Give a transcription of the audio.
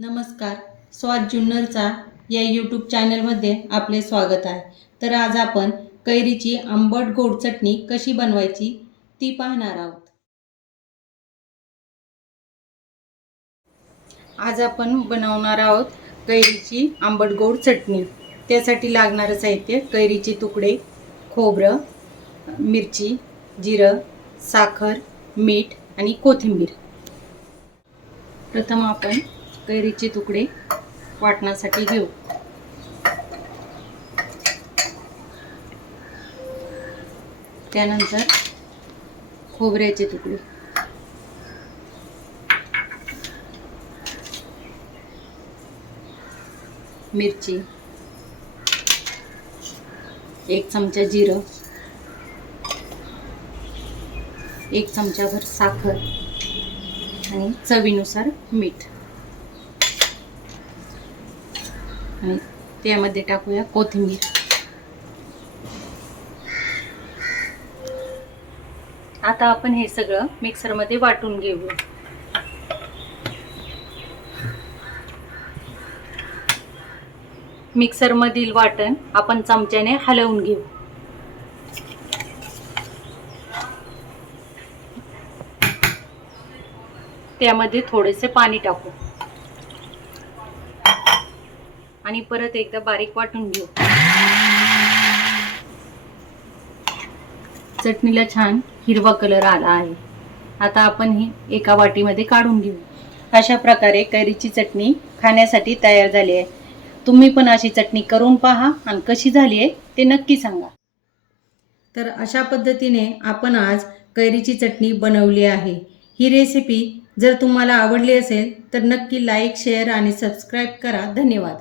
नमस्कार. स्वाद जुन्नरचा या यूट्यूब चॅनलमध्ये आपले स्वागत आहे. तर आज आपण कैरीची आंबट गोड चटणी कशी बनवायची ती पाहणार आहोत. आज आपण बनवणार आहोत कैरीची आंबट गोड चटणी. त्यासाठी लागणारे साहित्य: कैरीचे तुकडे, खोबरं, मिरची, जिरं, साखर, मीठ आणि कोथिंबीर. प्रथम आपण कैरीचे तुकडे वाटण्यासाठी घेऊ. त्यानंतर खोबऱ्याचे तुकडे, मिरची, 1 चमचा जिरं, 1 चमचाभर साखर आणि चवीनुसार मीठ. आणि त्यामध्ये टाकूया कोथिंबीर. आता आपण हे सगळं मिक्सरमध्ये वाटून घेऊ. मिक्सरमधील वाटण आपण चमच्याने हलवून घेऊ. त्यामध्ये थोडेसे पाणी टाकू आणि परत एकदा बारीक वाटून घेऊ. चटणीला छान हिरवा कलर आला आहे. आता आपण ही एका वाटीमध्ये काढून घेऊ. अशा प्रकारे कैरीची चटणी खाण्यासाठी तयार झाली आहे. तुम्ही पण अशी चटणी करून पहा आणि कशी झाली आहे ते नक्की सांगा. तर अशा पद्धतीने आपण आज कैरीची चटणी बनवली आहे. ही रेसिपी जर तुम्हाला आवडली असेल तर नक्की लाईक, शेअर आणि सबस्क्राईब करा. धन्यवाद.